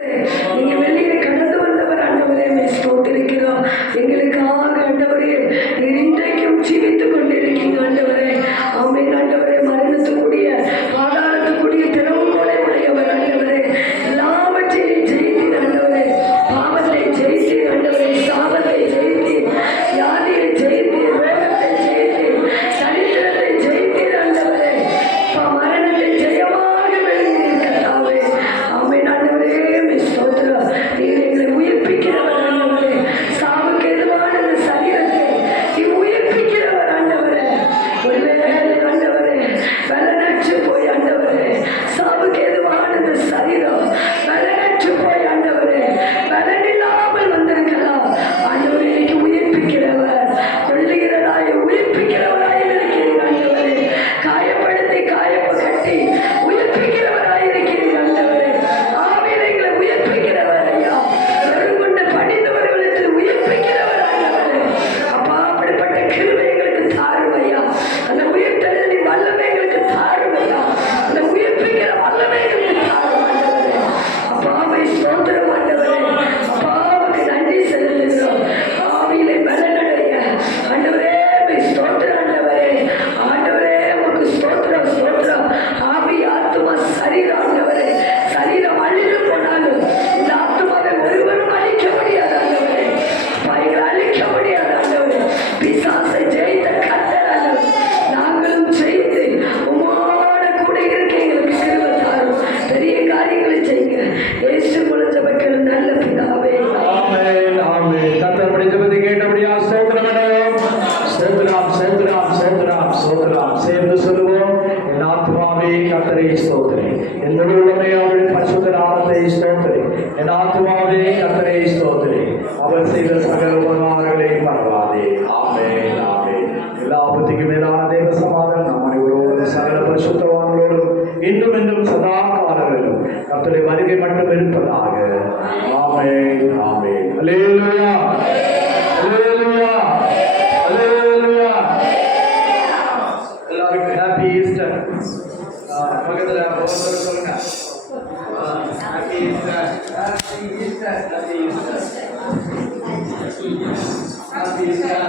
நீங்க வெளியே கடந்து வந்தவர் ஆண்டவரே, ஸ்தோத்திரிக்கிறோம். எங்களுக்காக ஆண்டவரே இன்றைக்கும் ஜீவித்துக் கொண்டிருக்கீங்க ஆண்டவரே. ஆமென் ஆண்டவரே. மரணத்துக்குரிய ஆதாரத்துக்குரிய திறவுகோலை உடையவர் ஆண்டவரே. எல்லாவற்றையும் ஜெயித்தீர் ஆண்டவரே. பாவத்தை ஜெயித்தீர் ஆண்டவரே. சாபத்தை ஜெயித்தீர், வியாதியை ஜெயித்தீர், ரோகத்தை ஜெயித்தீர், சரித்திரத்தை ஜெயித்தீர் ஆண்டவரே. மரணத்தை ஜெயமாக விளங்கினீர் கர்த்தாவே. ஆமென் ஆண்டவரே. ஸ்தோத்திரம். நீர் எங்களை உயிர்ப்பிக்கிறவர் ஆண்டவரே. சாவுக்கு எதுவான இந்த சரீரத்தை நீர் உயிர்ப்பிக்கிறவர் ஆண்டவரே. ஒருவேளை ஆண்டவரே பலனற்று போய் ஆண்டவரே, சாவுக்கு எதுவான இந்த சரீரம் பலனற்று போய் ஆண்டவரே, பலனில்லாமல் வந்திருக்கலாம். ஆண்டவரே இன்னைக்கு உயிர்ப்பிக்கிறவர், கொள்ளுகிறதாய் உயிர்ப்பிக்கிறவராய் இருக்கிறீர் ஆண்டவரே. காயப்படுத்தி காயப்பு கட்டி உயிர்ப்பிக்கிறவராய் இருக்கிறீர் ஆண்டவரே. ஆவியில எங்களை உயிர்ப்பிக்கிறவர் ஐயா. வெறுங்கொண்டு படித்தவர்களுக்கு உயிர்ப்பிக்கிறவர் ஆண்டவரே. அப்பா அப்படிப்பட்ட கிருபை எங்களுக்கு தாரும் ஐயா. அந்த உயிர்த்தெழுதலின் வல்லமை எங்களுக்கு தாரும் ஐயா. அந்த உயிர்ப்பிக்கிற வல்லமை எங்களுக்கு தாரும் ஆண்டவரே. அப்பாவை ஸ்தோத்திரம் ஆண்டவரே. அப்பாவுக்கு நன்றி செலுத்துகிறோம். ஆவியிலே பலனடைய ஆண்டவரே ஸ்தோத்திரம் ஆண்டவரே. ஆண்டவரே உமக்கு ஸ்தோத்திரம் ஸ்தோத்திரம். ஆவி ஆத்துமா சரீரம் ஆண்டவரே. சரீரம் அழிந்து போனாலும் இந்த ஆத்துமாவை ஒருவரும் அழிக்க முடியாது ஆண்டவரே. எங்களை அழிக்க முடியாது ஆண்டவரே. பிசாசை ஜெயித்த கர்த்தர் ஆண்டவரே. நாங்களும் ஜெயித்து உம்மோட கூட இருக்க எங்களுக்கு கிருபை தாரும். பெரிய காரியங்களை செய்யுங்க. இயேசு மூலம் ஜெபிக்கிறோம் நல்ல பிதாவே. ஆமென் ஆமென். கர்த்தருடைய ஜெபத்தை கேட்டபடியா ஸ்தோத்திரம் ஆண்டவரே. ஸ்தோத்திரம் ஸ்தோத்திரம் ஸ்தோத்திரம் ஸ்தோத்திரம். சேர்ந்து சொல்லுவோம். என் ஆத்துமாவே கர்த்தரை ஸ்தோத்திரி, என் முழு உள்ளமையோடு பரிசுத்த நாமத்தை ஸ்தோத்திரி. என் ஆத்துமாவே கர்த்தரை ஸ்தோத்திரி, அவர் செய்த சகல உபகாரங்களை மறவாதே. ஆமென் ஆமென். எல்லா புத்திக்கும் மேலான தேவ சமாதானம் நம் அனைவரோடும் சகல பரிசுத்தவான்களோடும் இன்றும் என்றும் சதா காலங்களிலும் கர்த்தருடைய வருகை மட்டும் இருப்பதாக. ஆமென் ஆமென். அல்லேலூயா அல்லேலூயா அல்லேலூயா. எல்லாருக்கும் ஹாப்பி ஈஸ்டர். பக்கத்துல ஒருத்தர் சொல்லுங்க. Happy Easter happy Easter happy Easter happy Easter.